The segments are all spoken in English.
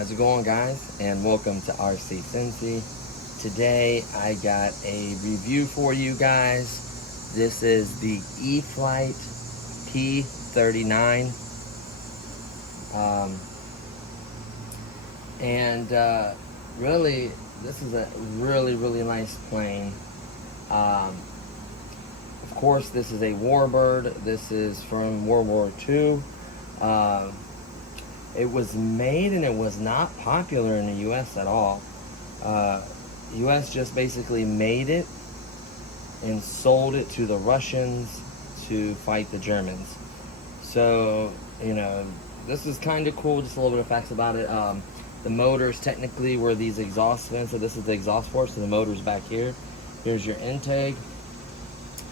How's it going, guys? And welcome to RC Cincy. Today I got a review for you guys. This is the E-Flite P-39. Really, this is a really nice plane. Of course, this is a warbird. This is from World War II. It was made and it was not popular in the US at all. US just basically made it and sold it to the Russians to fight the Germans. So, you know, this is kind of cool. Just a little bit of facts about it. The motors technically were these exhaust vents. So this is the exhaust port, so the motor's back here. Here's your intake.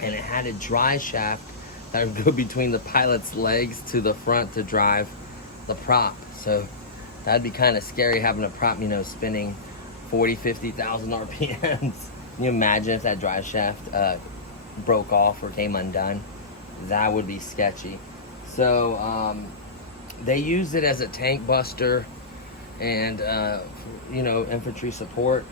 And it had a dry shaft that would go between the pilot's legs to the front to drive the prop. So that'd be kind of scary, having a prop, you know, spinning 50,000 RPMs. Can you imagine if that drive shaft broke off or came undone? That would be sketchy. So they used it as a tank buster and you know, infantry support.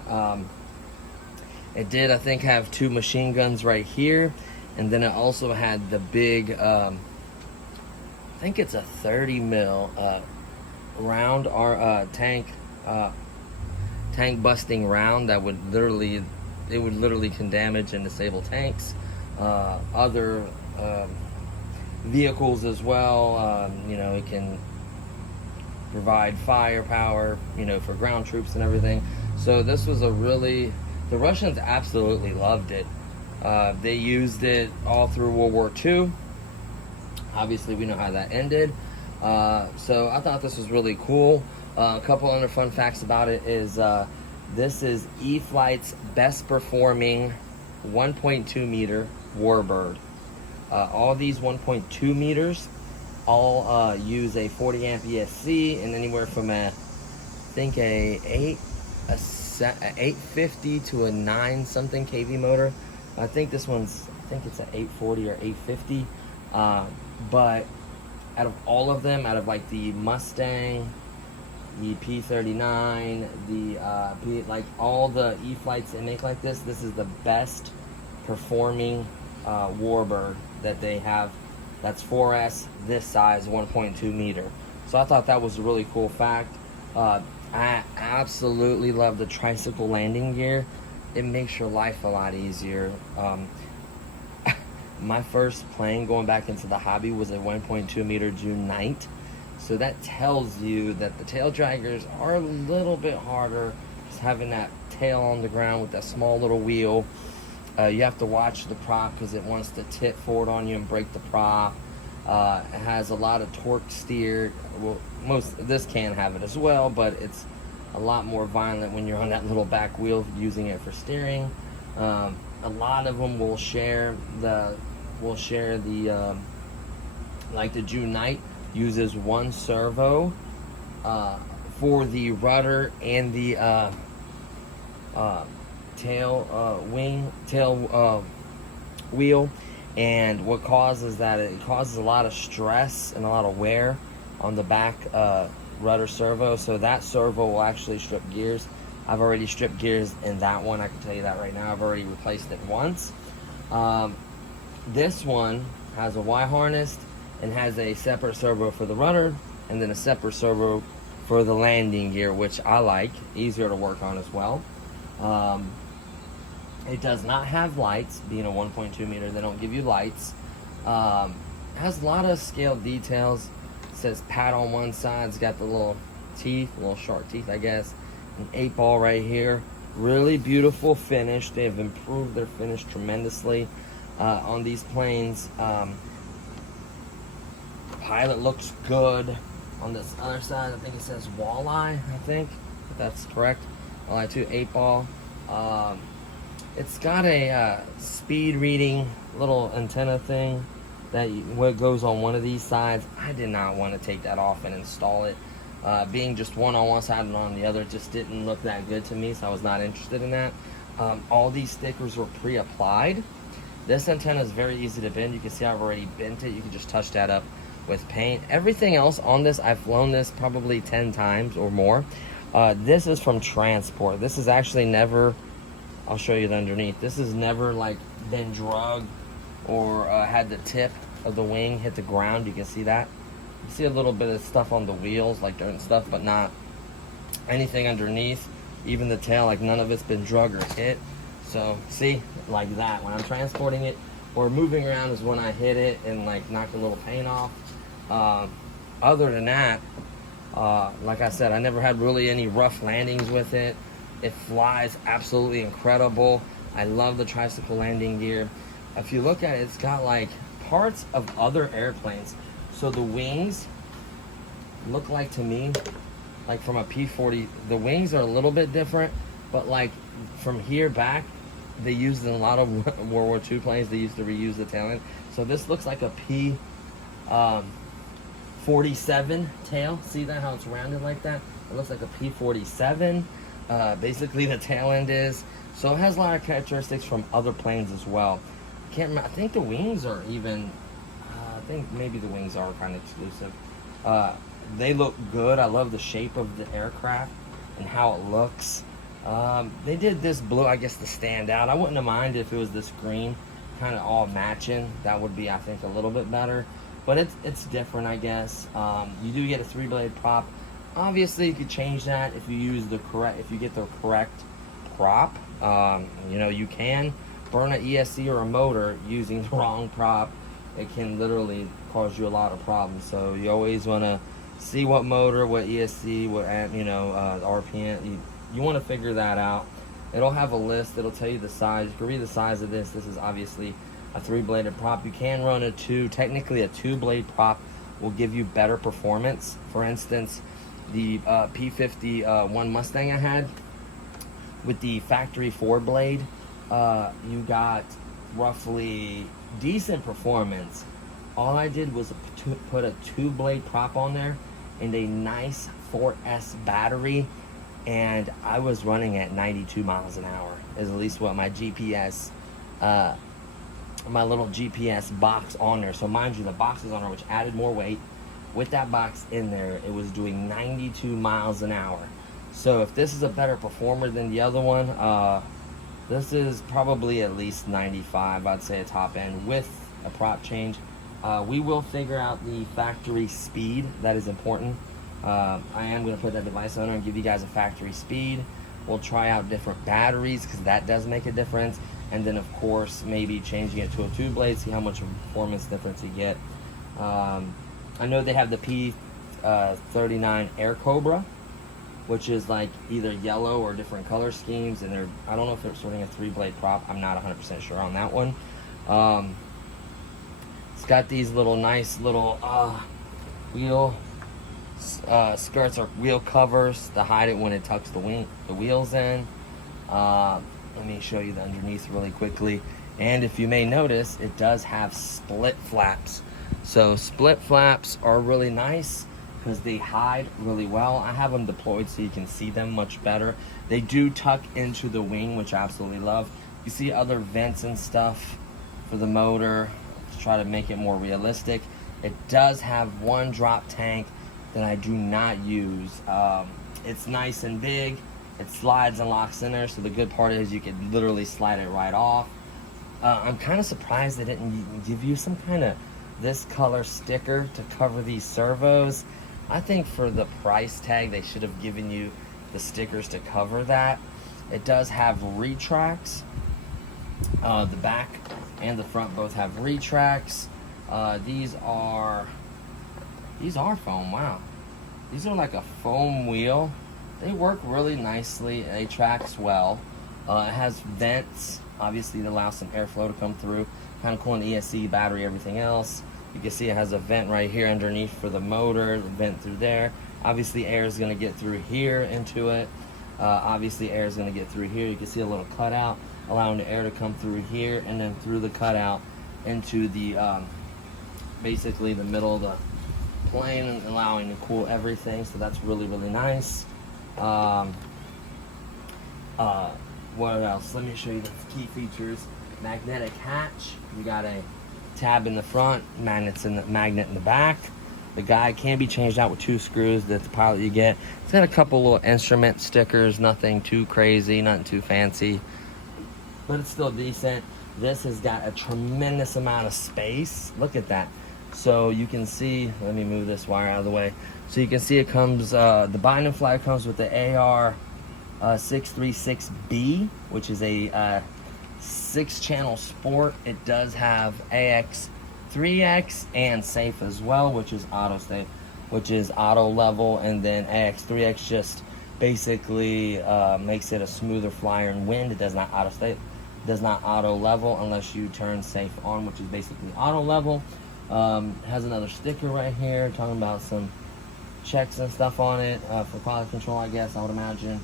It did, I think, have 2 machine guns right here, and then it also had the big I think it's a 30 mil round, or tank busting round that would literally can damage and disable tanks, other vehicles as well. You know, it can provide firepower, you know, for ground troops and everything. So this was the Russians absolutely loved it. They used it all through World War II. Obviously, we know how that ended. So I thought this was really cool. A couple other fun facts about it is this is E-Flite's best performing 1.2 meter warbird. All these 1.2 meters all use a 40 amp ESC and anywhere from a 850 to a 9 something kV motor. I think this one's, I think it's an 840 or 850. But out of all of them, out of like the Mustang, the P-39, like all the E-Flites they make like this is the best performing warbird that they have. That's 4S, this size, 1.2 meter. So I thought that was a really cool fact. I absolutely love the tricycle landing gear. It makes your life a lot easier. My first plane going back into the hobby was a 1.2 meter June Knight. So that tells you that the tail draggers are a little bit harder. Just having that tail on the ground with that small little wheel. You have to watch the prop because it wants to tip forward on you and break the prop. It has a lot of torque steer. Well, this can have it as well, but it's a lot more violent when you're on that little back wheel using it for steering. A lot of them will share the like the June Knight uses one servo for the rudder and the tail wheel, and what causes that, it causes a lot of stress and a lot of wear on the back rudder servo. So that servo will actually strip gears. I've already stripped gears in that one, I can tell you that right now. I've already replaced it once. This one has a Y harness and has a separate servo for the rudder and then a separate servo for the landing gear, which I like, easier to work on as well. It does not have lights, being a 1.2 meter, they don't give you lights. Has a lot of scaled details. It says pat on one side, it's got the little teeth, little sharp teeth I guess, an 8 ball right here. Really beautiful finish. They have improved their finish tremendously on these planes. Pilot looks good. On this other side, I think it says walleye, I think, if that's correct. Walleye 2 8 ball. It's got a speed reading little antenna thing that what goes on one of these sides. I did not want to take that off and install it. Being just one on one side and on the other just didn't look that good to me, so I was not interested in that. All these stickers were pre-applied. This antenna is very easy to bend. You can see I've already bent it. You can just touch that up with paint. Everything else on this, I've flown this probably 10 times or more. This is from transport. This is actually never, I'll show you the underneath. This has never like been drugged or had the tip of the wing hit the ground. You can see that. You see a little bit of stuff on the wheels, like dirt and stuff, but not anything underneath. Even the tail, like none of it's been drug or hit. So see, like that, when I'm transporting it or moving around is when I hit it and like knock a little paint off. Other than that, like I said, I never had really any rough landings with it. It flies absolutely incredible. I love the tricycle landing gear. If you look at it, it's got like parts of other airplanes. So the wings look like, to me, like from a P-40, the wings are a little bit different, but like from here back, they used in a lot of World War II planes, they used to reuse the tail end. So this looks like a P-47 tail. See that, how it's rounded like that? It looks like a P-47. Basically the tail end is. So it has a lot of characteristics from other planes as well. I can't remember, I think the wings are even, I think maybe the wings are kind of exclusive. They look good. I love the shape of the aircraft and how it looks. They did this blue, I guess, to stand out. I wouldn't have minded if it was this green, kind of all matching. That would be, I think, a little bit better. But it's different, I guess. You do get a 3-blade prop. Obviously, you could change that if you use the correct, if you get the correct prop. You know, you can burn an ESC or a motor using the wrong prop. It can literally cause you a lot of problems. So you always want to see what motor, what ESC, what RPM. You want to figure that out. It'll have a list. It'll tell you the size. You can read the size of this. This is obviously a 3-bladed prop. You can run a 2. Technically, a 2-blade prop will give you better performance. For instance, the P-51 Mustang I had with the factory 4-blade, you got roughly decent performance. All I did was put a 2-blade prop on there and a nice 4S battery, and I was running at 92 miles an hour, is at least what my GPS, my little GPS box on there. So mind you, the box is on there, which added more weight. With that box in there, it was doing 92 miles an hour. So if this is a better performer than the other one, this is probably at least 95, I'd say, a top end with a prop change. We will figure out the factory speed. That is important. I am going to put that device on there and give you guys a factory speed. We'll try out different batteries because that does make a difference. And then, of course, maybe changing it to a 2-blade, see how much of a performance difference you get. I know they have the P-39 Aircobra, which is like either yellow or different color schemes. And I don't know if they're sorting a 3-blade prop. I'm not 100% sure on that one. It's got these little nice little wheel skirts or wheel covers to hide it when it tucks the wheels in. Let me show you the underneath really quickly. And if you may notice, it does have split flaps. So split flaps are really nice because they hide really well. I have them deployed so you can see them much better. They do tuck into the wing, which I absolutely love. You see other vents and stuff for the motor to try to make it more realistic. It does have one drop tank that I do not use. It's nice and big. It slides and locks in there, so the good part is you can literally slide it right off. I'm kind of surprised they didn't give you some kind of this color sticker to cover these servos. I think for the price tag, they should have given you the stickers to cover that. It does have retracts. The back and the front both have retracts. These are foam. Wow, these are like a foam wheel they work really nicely. It tracks well. It has vents, obviously, to allow some airflow to come through. Kind of cool in the ESC, battery, everything else. You can see it has a vent right here underneath for the motor, the vent through there. Obviously, air is going to get through here into it. Obviously, air is going to get through here. You can see a little cutout, allowing the air to come through here and then through the cutout into the, basically the middle of the plane, and allowing to cool everything. So that's really, really nice. What else? Let me show you the key features. Magnetic hatch. You got a tab in the front, magnet in the back. The guide can be changed out with 2 screws. That's the pilot you get. It's got a couple little instrument stickers, nothing too crazy, nothing too fancy, but it's still decent. This has got a tremendous amount of space. Look at that. So you can see, let me move this wire out of the way. So you can see it comes, the binding flag comes with the AR 636B, which is a 6-channel sport. It does have AX 3X and safe as well, which is auto safe, which is auto level, and then AX 3X just basically makes it a smoother flyer in wind. It does not auto safe, does not auto level unless you turn safe on, which is basically auto level. Has another sticker right here talking about some checks and stuff on it for quality control, I guess, I would imagine.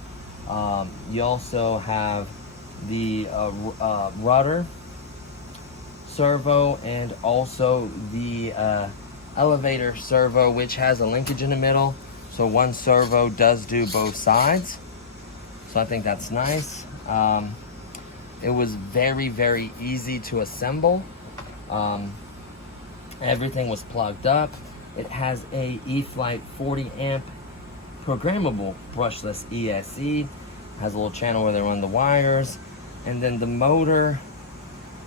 You also have the rudder, servo, and also the elevator servo, which has a linkage in the middle. So one servo does do both sides. So I think that's nice. It was very, very easy to assemble. Everything was plugged up. It has a E-Flight 40 amp programmable brushless ESC. Has a little channel where they run the wires. And then the motor,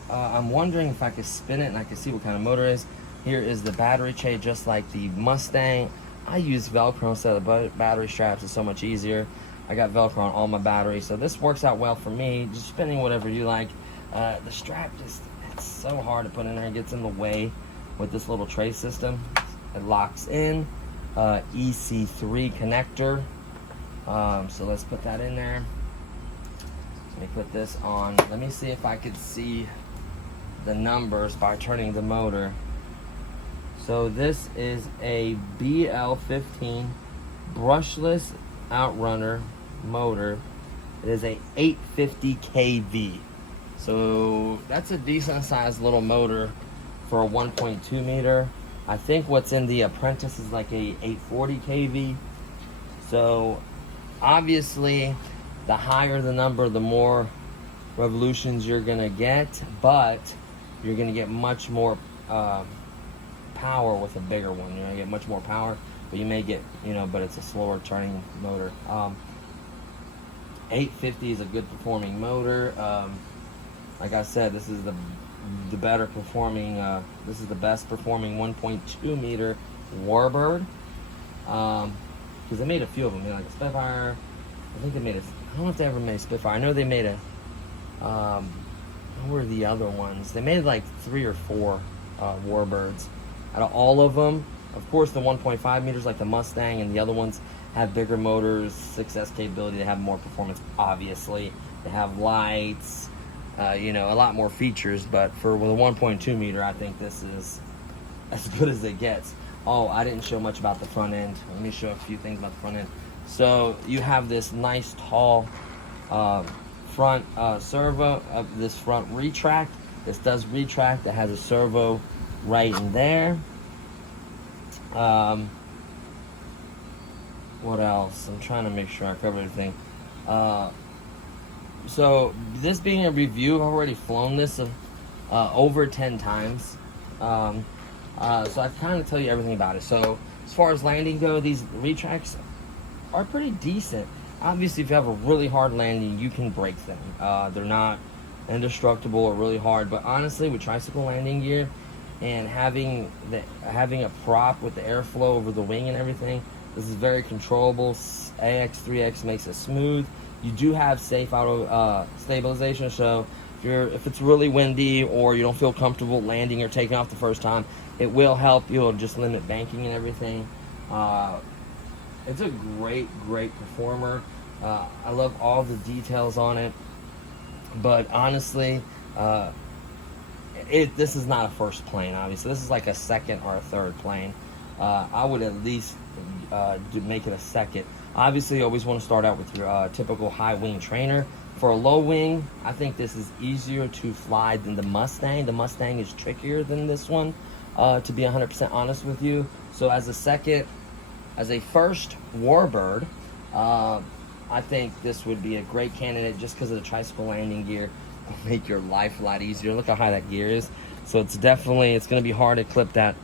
I'm wondering if I could spin it and I can see what kind of motor it is. Here is the battery tray, just like the Mustang. I use Velcro instead of the battery straps. It's so much easier. I got Velcro on all my batteries, so this works out well for me. Just spinning whatever you like. The strap just, it's so hard to put in there. It gets in the way with this little tray system. It locks in. EC3 connector. So let's put that in there. Let me put this on. Let me see if I could see the numbers by turning the motor. So this is a BL15 brushless outrunner motor. It is a 850 kV. So that's a decent sized little motor for a 1.2 meter. I think what's in the Apprentice is like a 840 kV. So obviously the higher the number, the more revolutions you're gonna get, but you're gonna get much more power with a bigger one. You're gonna get much more power, but you may get, but it's a slower turning motor. 850 is a good performing motor. Like I said, this is the better performing, this is the best performing 1.2 meter Warbird. Because they made a few of them, like a Spitfire. I think they made I don't know if they ever made a Spitfire. I know they made a, what were the other ones? They made like 3 or 4 Warbirds. Out of all of them, of course, the 1.5 meters like the Mustang and the other ones have bigger motors, 6S capability, they have more performance, obviously. They have lights, a lot more features, but for the 1.2 meter, I think this is as good as it gets. Oh, I didn't show much about the front end. Let me show a few things about the front end. So you have this nice tall front servo, this front retract. This does retract. It has a servo right in there. What else? I'm trying to make sure I cover everything. So this being a review, I've already flown this over 10 times. So I kind of tell you everything about it. So as far as landing go, these retracts are pretty decent. Obviously, if you have a really hard landing, you can break them. They're not indestructible or really hard, but honestly, with tricycle landing gear and having a prop with the airflow over the wing and everything, this is very controllable. AX3X makes it smooth. You do have safe auto stabilization, so if it's really windy or you don't feel comfortable landing or taking off the first time, it will help. You'll just limit banking and everything. it's a great performer. I love all the details on it, but honestly, this is not a first plane. Obviously, this is like a second or a third plane. I would at least make it a second. Obviously, you always want to start out with your typical high wing trainer. For a low wing, I think this is easier to fly than the Mustang. The Mustang is trickier than this one, to be 100% honest with you. So as a first warbird, I think this would be a great candidate just because of the tricycle landing gear. It'll make your life a lot easier. Look how high that gear is. So it's going to be hard to clip that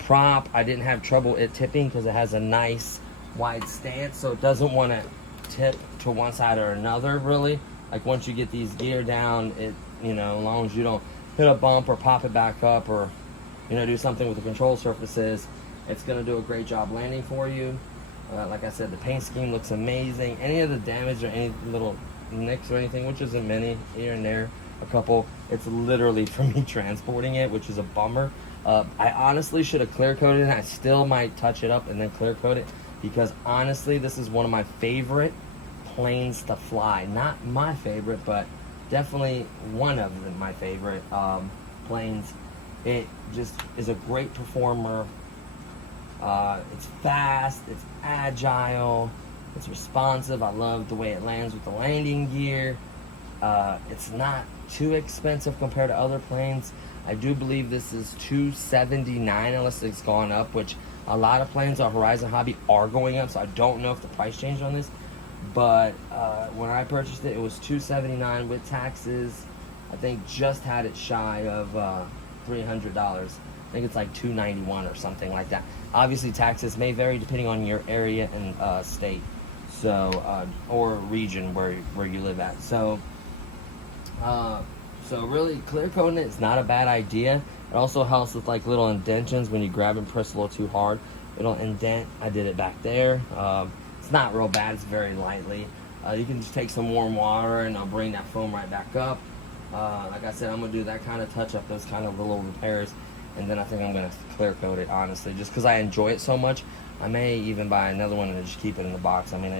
prop. I didn't have trouble it tipping because it has a nice wide stance, so it doesn't want to tip to one side or another, really. Like once you get these gear down, it, as long as you don't hit a bump or pop it back up or, do something with the control surfaces, it's going to do a great job landing for you. Like I said, the paint scheme looks amazing. Any of the damage or any little nicks or anything, which isn't many, here and there, a couple, it's literally from me transporting it, which is a bummer. I honestly should have clear coated it. I still might touch it up and then clear coat it, because honestly, this is one of my favorite planes to fly. Not my favorite, but definitely one of my favorite planes. It just is a great performer. It's fast, it's agile, it's responsive. I love the way it lands with the landing gear. It's not too expensive compared to other planes. I do believe this is $279 unless it's gone up, which a lot of planes on Horizon Hobby are going up, so I don't know if the price changed on this. But when I purchased it, it was $279 with taxes. I think just had it shy of $300. I think it's like $291 or something like that. Obviously, taxes may vary depending on your area and state, so or region where you live at. So really, clear coating it is not a bad idea. It also helps with like little indentions when you grab and press a little too hard. It'll indent. I did it back there. It's not real bad. It's very lightly. You can just take some warm water and I'll bring that foam right back up. Like I said, I'm gonna do that kind of touch up, those kind of little repairs, and then I think I'm gonna clear coat it, honestly, just because I enjoy it so much. I may even buy another one and just keep it in the box. I mean,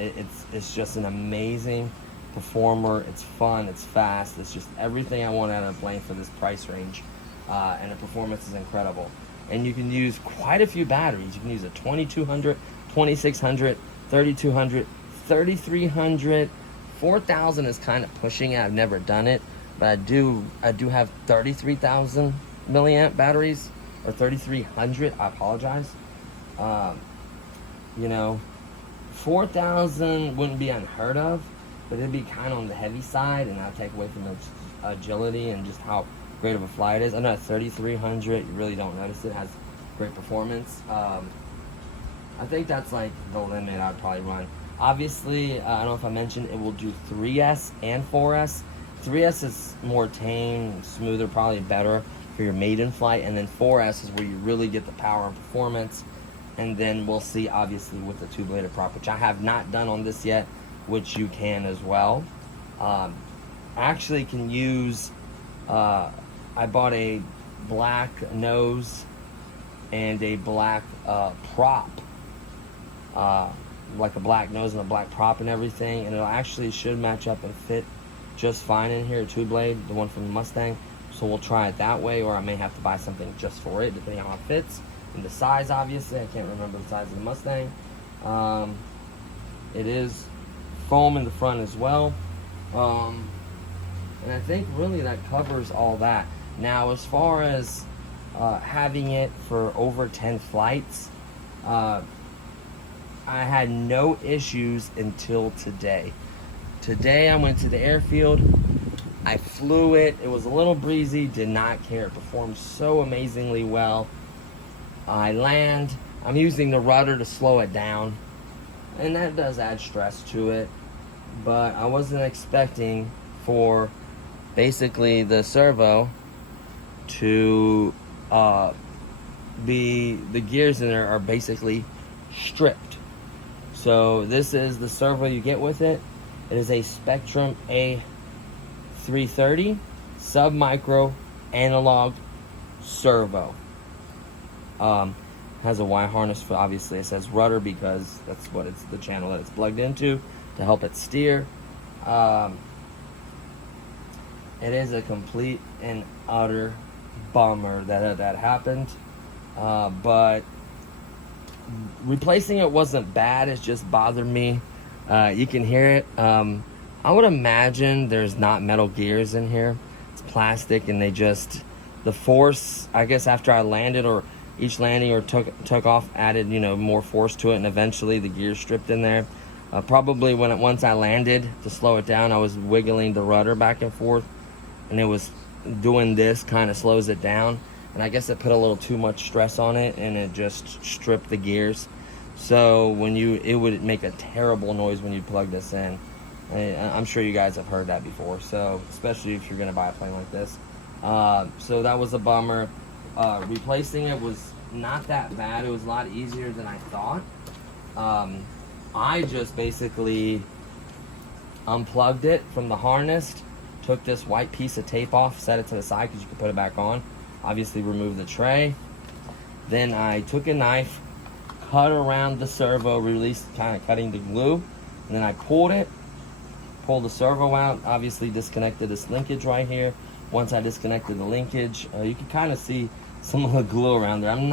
it's just an amazing performer. It's fun, it's fast, it's just everything I want out of a plane for this price range, and the performance is incredible. And you can use quite a few batteries. You can use a 2200, 2600, 3200, 3300. 4000 is kind of pushing it. I've never done it, but I do have 33,000 milliamp batteries, or 3300. I apologize. 4000 wouldn't be unheard of, but it'd be kind of on the heavy side, and that'll take away from the agility and just how great of a fly it is. I know at 3300, you really don't notice it. It has great performance. I think that's like the limit I'd probably run. Obviously, I don't know if I mentioned, it will do 3S and 4S. 3S is more tame, smoother, probably better for your maiden flight, and then 4S is where you really get the power and performance. And then we'll see, obviously, with the two-bladed prop, which I have not done on this yet, which you can as well. I actually can use, I bought a black nose and a black prop, like a black nose and a black prop and everything, and it actually should match up and fit just fine in here, two-blade, the one from the Mustang. So we'll try it that way, or I may have to buy something just for it, depending on how it fits. And the size, obviously, I can't remember the size of the Mustang. It is foam in the front as well. And I think really that covers all that. Now, as far as having it for over 10 flights, I had no issues until today. Today I went to the airfield, I flew it, it was a little breezy, did not care, it performed so amazingly well. I land, I'm using the rudder to slow it down, and that does add stress to it, but I wasn't expecting for basically the servo to be, the gears in there are basically stripped. So this is the servo you get with it. It is a Spectrum A330 sub-micro analog servo. Has a Y harness for, obviously it says rudder because that's what it's, the channel that it's plugged into to help it steer. It is a complete and utter bummer that happened, but replacing it wasn't bad. It just bothered me. You can hear it. I would imagine there's not metal gears in here. It's plastic, and the force, I guess after I landed, or each landing or took off, added, you know, more force to it, and eventually the gears stripped in there. Probably once I landed, to slow it down, I was wiggling the rudder back and forth, and it was doing this, kind of slows it down, and I guess it put a little too much stress on it, and it just stripped the gears. So it would make a terrible noise when you plug this in. I'm sure you guys have heard that before, so especially if you're gonna buy a plane like this. So that was a bummer. Replacing it was not that bad. It was a lot easier than I thought. I just basically unplugged it from the harness, took this white piece of tape off, set it to the side because you can put it back on. Obviously remove the tray. Then I took a knife, cut around the servo, released, kind of cutting the glue, and then I pulled the servo out, obviously disconnected this linkage right here. Once I disconnected the linkage, you can kind of see some of the glue around there. I'm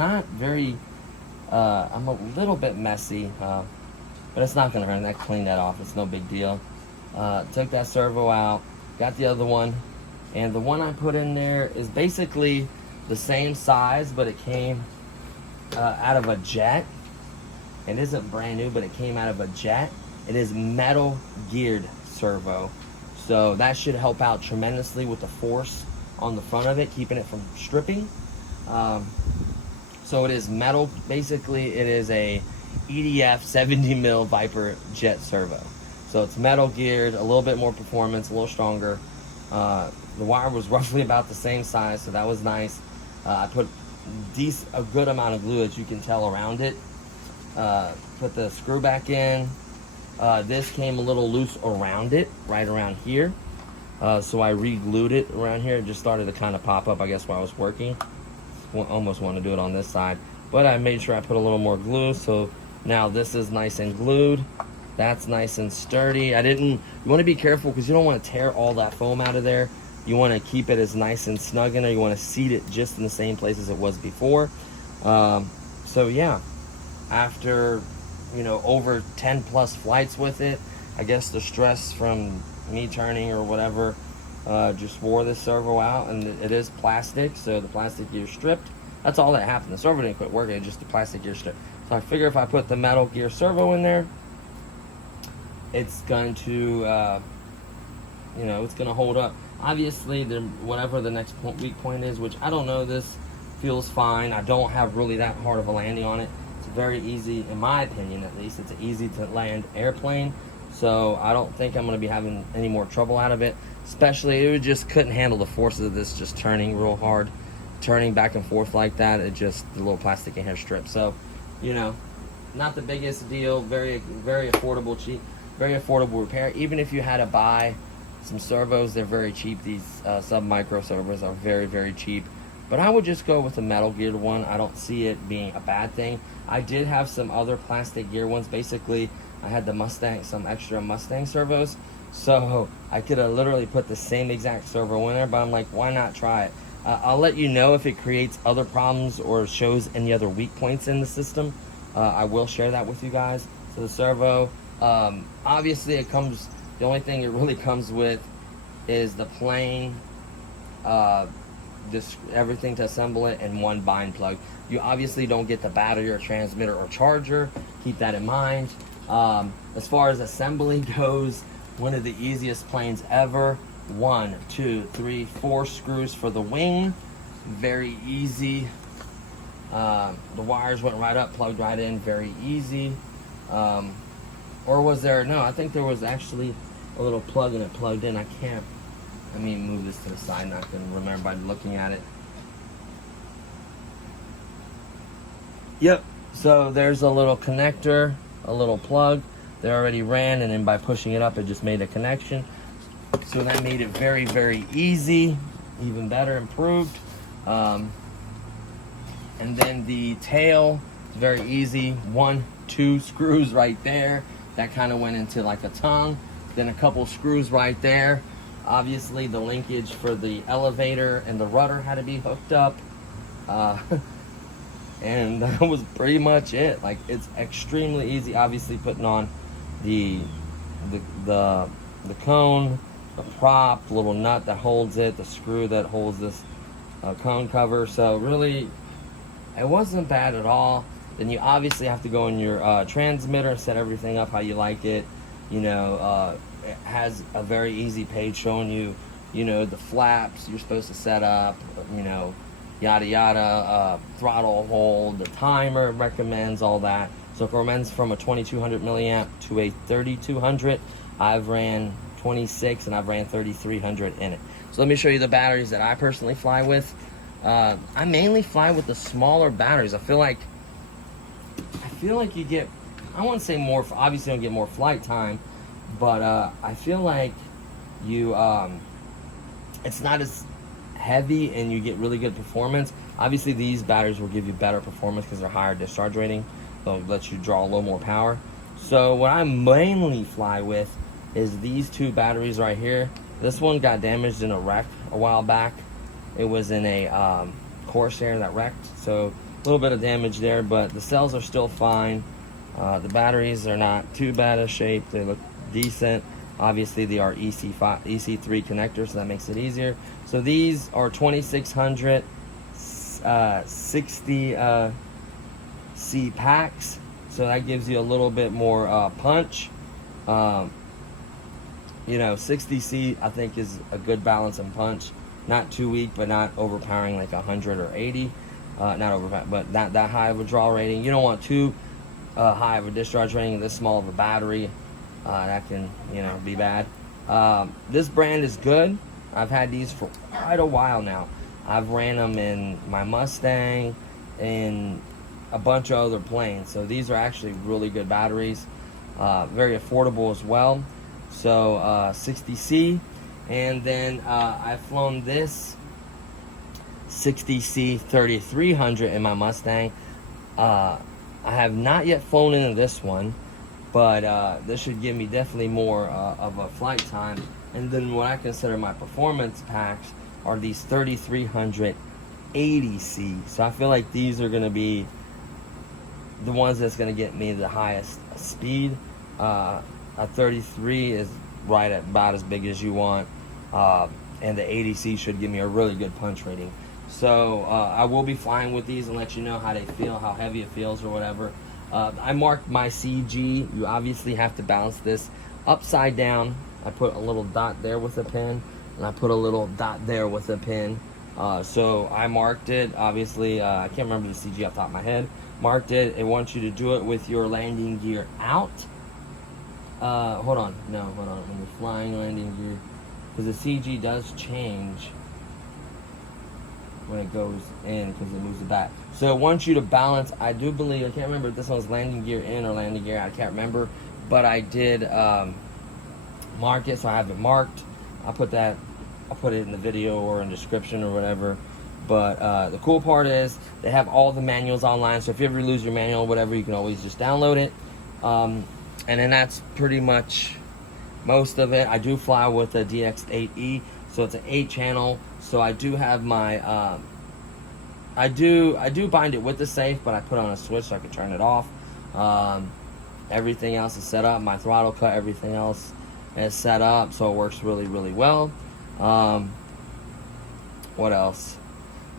a little bit messy, but it's not gonna hurt. I cleaned that off, it's no big deal. Took that servo out, got the other one, and the one I put in there is basically the same size, but it came out of a jet. It isn't brand new, but it came out of a jet. It is metal geared servo, so that should help out tremendously with the force on the front of it, keeping it from stripping. So it is metal. Basically, it is a EDF 70 mil Viper jet servo. So it's metal geared, a little bit more performance, a little stronger. The wire was roughly about the same size, so that was nice. I put a good amount of glue, as you can tell, around it. Put the screw back in. This came a little loose around it, right around here. So I re-glued it around here. It just started to kind of pop up, I guess, while I was working. Almost want to do it on this side, but I made sure I put a little more glue, so now this is nice and glued. That's nice and sturdy. You want to be careful because you don't want to tear all that foam out of there. You want to keep it as nice and snug in there. You want to seat it just in the same place as it was before. So yeah, after, you know, over 10 plus flights with it, I guess the stress from me turning or whatever just wore this servo out, and it is plastic, so the plastic gear stripped. That's all that happened. The servo didn't quit working, just the plastic gear stripped. So I figure if I put the metal gear servo in there, it's going to, you know, it's going to hold up. Obviously, whatever the next weak point is, which I don't know, this feels fine. I don't have really that hard of a landing on it. It's very easy, in my opinion at least, it's an easy to land airplane. So I don't think I'm going to be having any more trouble out of it. Especially, it just couldn't handle the forces of this just turning real hard. Turning back and forth like that, the little plastic in here stripped. So, you know, not the biggest deal. Very, very affordable, cheap, very affordable repair. Even if you had to buy some servos, they're very cheap. These sub-micro servos are very, very cheap. But I would just go with the metal geared one. I don't see it being a bad thing. I did have some other plastic gear ones. Basically, I had some extra Mustang servos. So I could have literally put the same exact servo in there, but I'm like, why not try it? I'll let you know if it creates other problems or shows any other weak points in the system. I will share that with you guys. So the servo, obviously the only thing it really comes with is the plane, just everything to assemble it, and one bind plug. You obviously don't get the battery or transmitter or charger. Keep that in mind. As far as assembly goes, one of the easiest planes ever. 1, 2, 3, 4 screws for the wing. Very easy. The wires went right up, plugged right in. Very easy. Or was there? No, I think there was actually a little plug and it plugged in. Let me move this to the side and I can remember by looking at it. Yep. So there's a little connector, a little plug. They already ran, and then by pushing it up, it just made a connection. So that made it very, very easy, even better, improved. And then the tail It's very easy. 1, 2 screws right there. That kind of went into like a tongue. Then a couple screws right there. Obviously the linkage for the elevator and the rudder had to be hooked up. And that was pretty much it. Like, it's extremely easy. Obviously putting on the cone, the prop, the little nut that holds it, the screw that holds this cone cover. So really, it wasn't bad at all. Then you obviously have to go in your transmitter, set everything up how you like it. You know, it has a very easy page showing you, you know, the flaps you're supposed to set up, you know, yada yada, throttle hold, the timer recommends all that. So it recommends from a 2200 milliamp to a 3200. I've ran 26 and I've ran 3300 in it. So let me show you the batteries that I personally fly with. I mainly fly with the smaller batteries. I feel like you get, I wouldn't say more, obviously you don't get more flight time, but I feel like you, it's not as heavy and you get really good performance. Obviously these batteries will give you better performance because they're higher discharge rating. They'll let you draw a little more power. So what I mainly fly with is these two batteries right here. This one got damaged in a wreck a while back. It was in a Corsair that wrecked, so a little bit of damage there, but the cells are still fine. The batteries are not too bad of shape. They look decent. Obviously they are EC3 connectors, so that makes it easier. So these are 2600 60 C packs, so that gives you a little bit more punch. You know, 60C I think is a good balance and punch. Not too weak, but not overpowering like 100 or 80. Not overpowering, but not that high of a draw rating. You don't want too high of a discharge rating. This small of a battery, that can, you know, be bad. This brand is good. I've had these for quite a while now. I've ran them in my Mustang and a bunch of other planes. So these are actually really good batteries. Very affordable as well. So 60C. And then I've flown this 60C 3300 in my Mustang. I have not yet flown into this one, but this should give me definitely more of a flight time. And then what I consider my performance packs are these 3300 80C. So I feel like these are going to be the ones that's going to get me the highest speed. A 33 is right at about as big as you want, and the 80C should give me a really good punch rating. So I will be flying with these and let you know how they feel, how heavy it feels or whatever. I marked my CG. You obviously have to balance this upside down. I put a little dot there with a pin, and I put a little dot there with a pin. So I marked it. Obviously, I can't remember the CG off the top of my head. Marked it. It wants you to do it with your landing gear out. Hold on. No, hold on. When you're flying landing gear, because the CG does change when it goes in because it moves it back. So it wants you to balance. I do believe, I can't remember if this one's landing gear in or landing gear out. I can't remember, but I did mark it, so I have it marked. I'll put it in the video or in the description or whatever. But the cool part is they have all the manuals online, so if you ever lose your manual or whatever, you can always just download it. And then that's pretty much most of it. I do fly with a DX8E, so it's an 8-channel. So I do have my, I do bind it with the safe, but I put on a switch so I can turn it off. Everything else is set up. My throttle cut, everything else is set up, so it works really, really well. What else?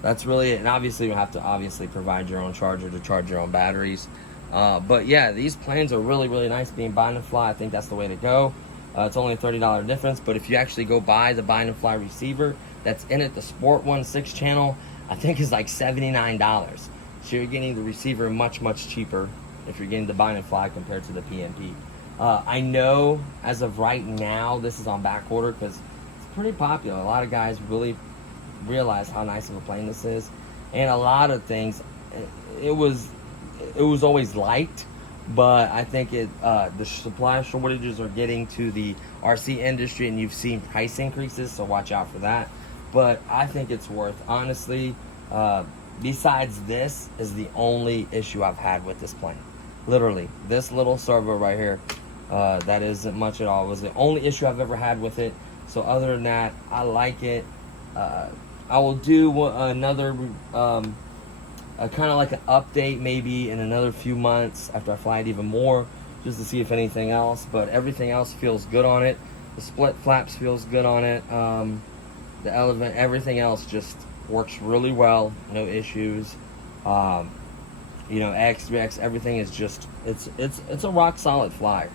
That's really it. And obviously you have to provide your own charger to charge your own batteries. But yeah, these planes are really, really nice being bind and fly. I think that's the way to go. It's only a $30 difference, but if you actually go buy the bind and fly receiver that's in it, the Sport One 6-channel, I think is like $79. So you're getting the receiver much, much cheaper if you're getting the bind and fly compared to the PNP. I know as of right now this is on back order because it's pretty popular. A lot of guys really realize how nice of a plane this is, and a lot of things it was always liked, but I think the supply shortages are getting to the RC industry, and you've seen price increases, so watch out for that. But I think it's worth, honestly, besides this is the only issue I've had with this plane. Literally, this little servo right here, that isn't much at all. It was the only issue I've ever had with it. So other than that, I like it. I will do another kind of like an update maybe in another few months after I fly it even more, just to see if anything else. But everything else feels good on it. The split flaps feels good on it. The element, everything else just works really well. No issues. You know, X3X, everything is just, it's a rock solid flyer.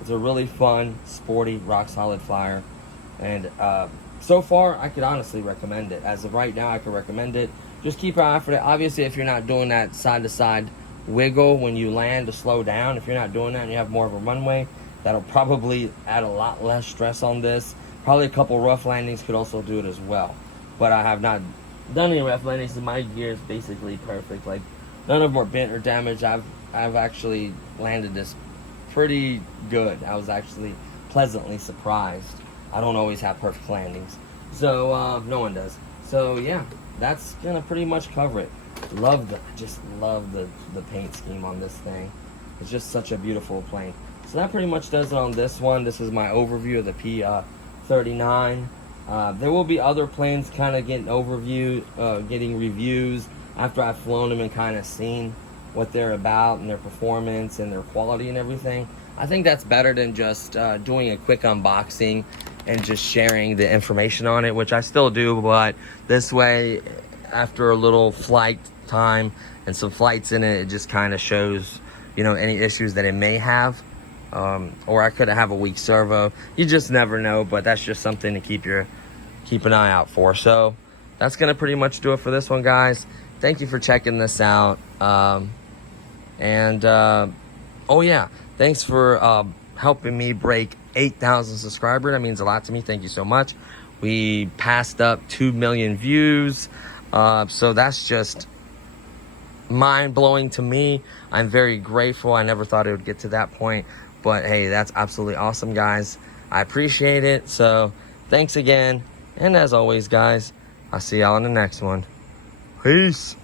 It's a really fun, sporty, rock solid flyer. And so far, I could honestly recommend it. As of right now, I could recommend it. Just keep an eye for it. Obviously, if you're not doing that side-to-side wiggle when you land to slow down, if you're not doing that and you have more of a runway, that'll probably add a lot less stress on this. Probably a couple rough landings could also do it as well. But I have not done any rough landings, and my gear is basically perfect. Like, none of them are bent or damaged. I've actually landed this pretty good. I was actually pleasantly surprised. I don't always have perfect landings, so no one does. So yeah, that's gonna pretty much cover it. Just love the paint scheme on this thing. It's just such a beautiful plane. So that pretty much does it on this one. This is my overview of the P-39. There will be other planes kind of getting getting reviews after I've flown them and kind of seen what they're about and their performance and their quality and everything. I think that's better than just doing a quick unboxing and just sharing the information on it, which I still do, but this way, after a little flight time and some flights in it, it just kind of shows, you know, any issues that it may have. Or I could have a weak servo. You just never know, but that's just something to keep an eye out for. So that's gonna pretty much do it for this one, guys. Thank you for checking this out. Oh yeah, thanks for helping me break 8,000 subscribers. That means a lot to me. Thank you so much. We passed up 2 million views. So that's just mind-blowing to me. I'm very grateful. I never thought it would get to that point. But hey, that's absolutely awesome, guys. I appreciate it. So thanks again. And as always, guys, I'll see y'all in the next one. Peace.